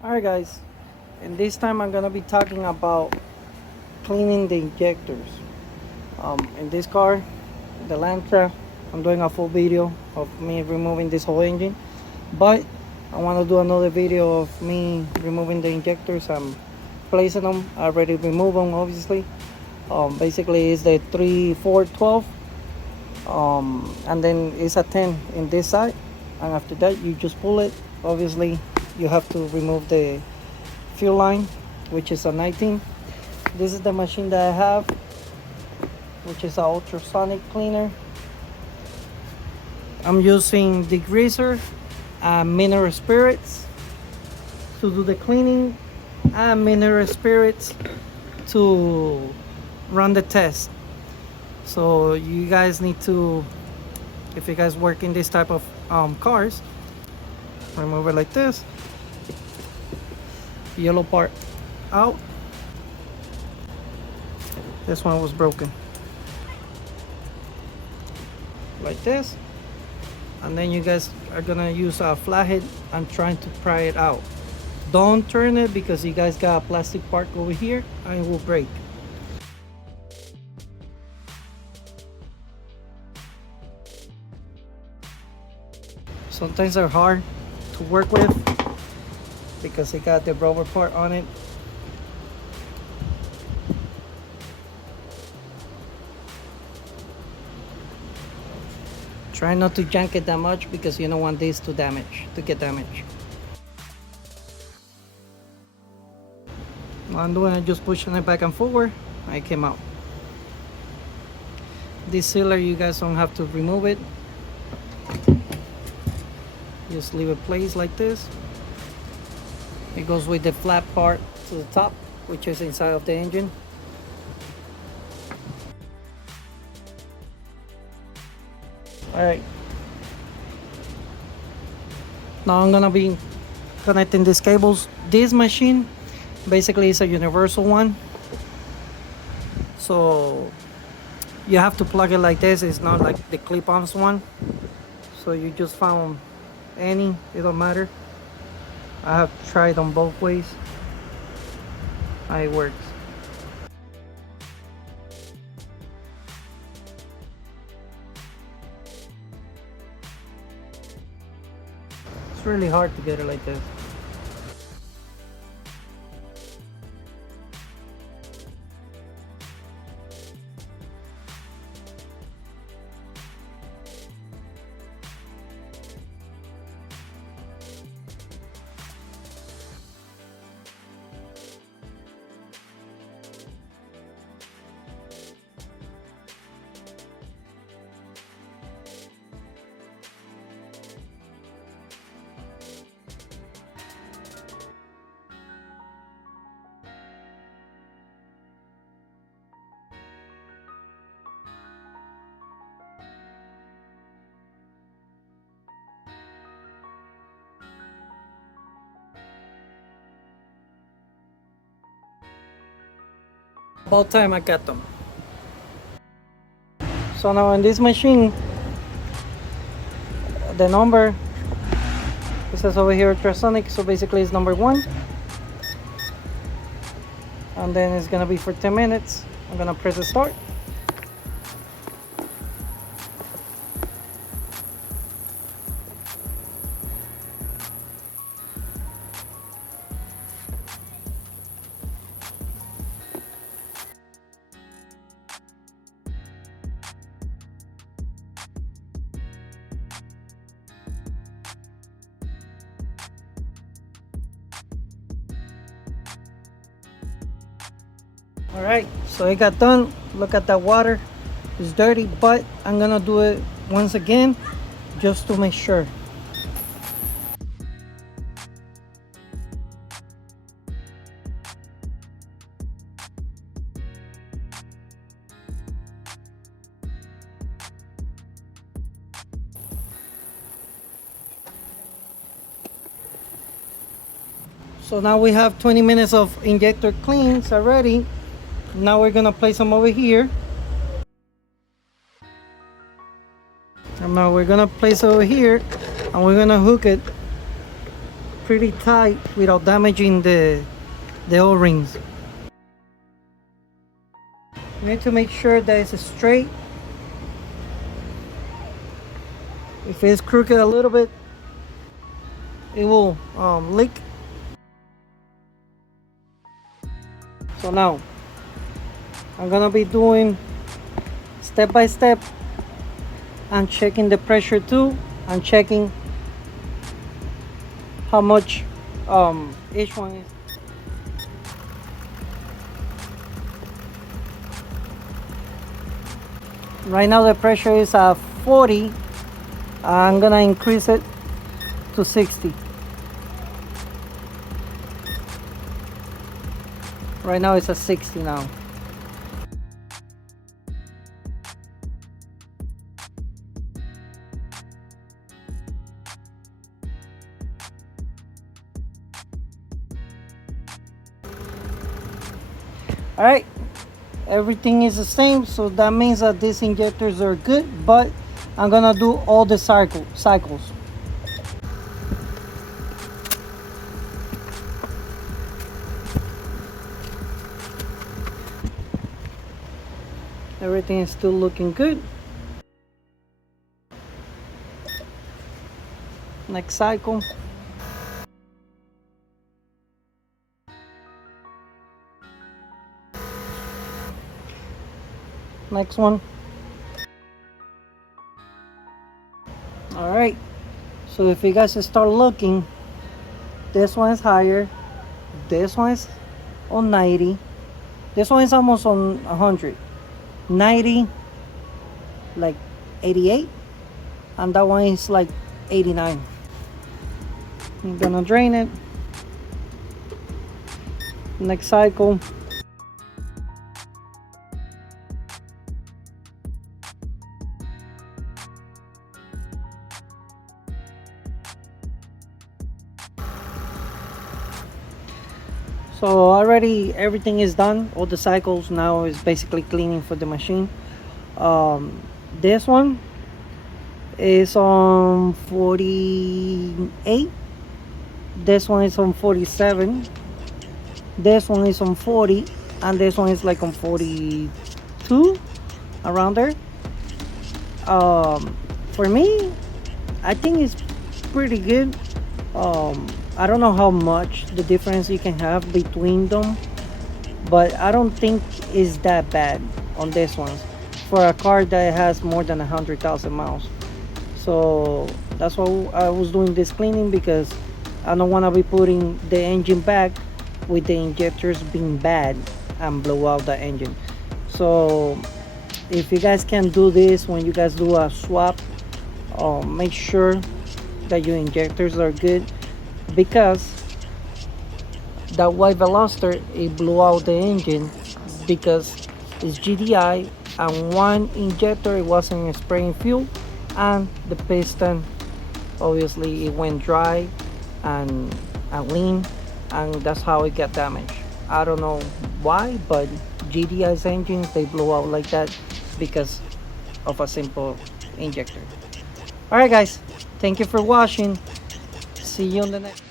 Alright guys, and this time I'm gonna be talking about cleaning the injectors. In this car, the Elantra, I'm doing a full video of me removing this whole engine, but I want to do another video of me removing the injectors. I'm placing them. I already removed them obviously. Basically it's the 3 4 12, and then it's a 10 in this side, and after that you just pull it. Obviously you have to remove the fuel line, which is a 19. This is the machine that I have, which is an ultrasonic cleaner. I'm using degreaser and mineral spirits to do the cleaning, and mineral spirits to run the test. So you guys need to, if you guys work in this type of cars, remove it like this. Yellow part out. This one was broken like this, and then you guys are gonna use a flathead and trying to pry it out. Don't turn it because you guys got a plastic part over here and it will break. Sometimes they're hard to work with because it got the rubber part on it. Try not to jank it that much because you don't want this to get damaged. What I'm doing is just pushing it back and forward. It came out. This sealer, you guys don't have to remove it. Just leave it placed like this. It goes with the flat part to the top, which is inside of the engine. Alright. Now I'm gonna be connecting these cables. This machine basically is a universal one. So you have to plug it like this. It's not like the clip-ons one. So you just found any, it don't matter. I have tried on both ways. It works. It's really hard to get it like this. About time I got them. So now in this machine, the number, it says over here ultrasonic, so basically it's number 1. And then it's gonna be for 10 minutes. I'm gonna press the start. Alright, so it got done. Look at that water. It's dirty, but I'm gonna do it once again just to make sure. So now we have 20 minutes of injector cleans already. Now we're gonna place them over here. And now we're gonna place it over here and we're gonna hook it pretty tight without damaging the O-rings. You need to make sure that it's straight. If it's crooked a little bit, it will leak. So now I'm gonna be doing step by step and checking the pressure too, and checking how much each one is. Right now the pressure is at 40. I'm gonna increase it to 60. Right now it's at 60 now. All right, everything is the same, so that means that these injectors are good, but I'm gonna do all the cycles. Everything is still looking good. Next cycle. Next one. All right, so if you guys start looking, this one is higher, this one is on 90, this one is almost on 100, 90 like 88, and that one is like 89. I'm gonna drain it. Next cycle. So already everything is done, all the cycles. Now is basically cleaning for the machine. This one is on 48, this one is on 47, this one is on 40, and this one is like on 42, around there. For me, I think it's pretty good. I don't know how much the difference you can have between them, but I don't think it's that bad on this one for a car that has more than 100,000 miles. So that's why I was doing this cleaning, because I don't want to be putting the engine back with the injectors being bad and blow out the engine. So if you guys can do this when you guys do a swap, make sure that your injectors are good, because that white Veloster, it blew out the engine because it's GDI, and one injector, it wasn't spraying fuel, and the piston, obviously it went dry and lean, and that's how it got damaged. I don't know why, but GDI's engines, they blow out like that because of a simple injector. All right guys, thank you for watching. See you on the next.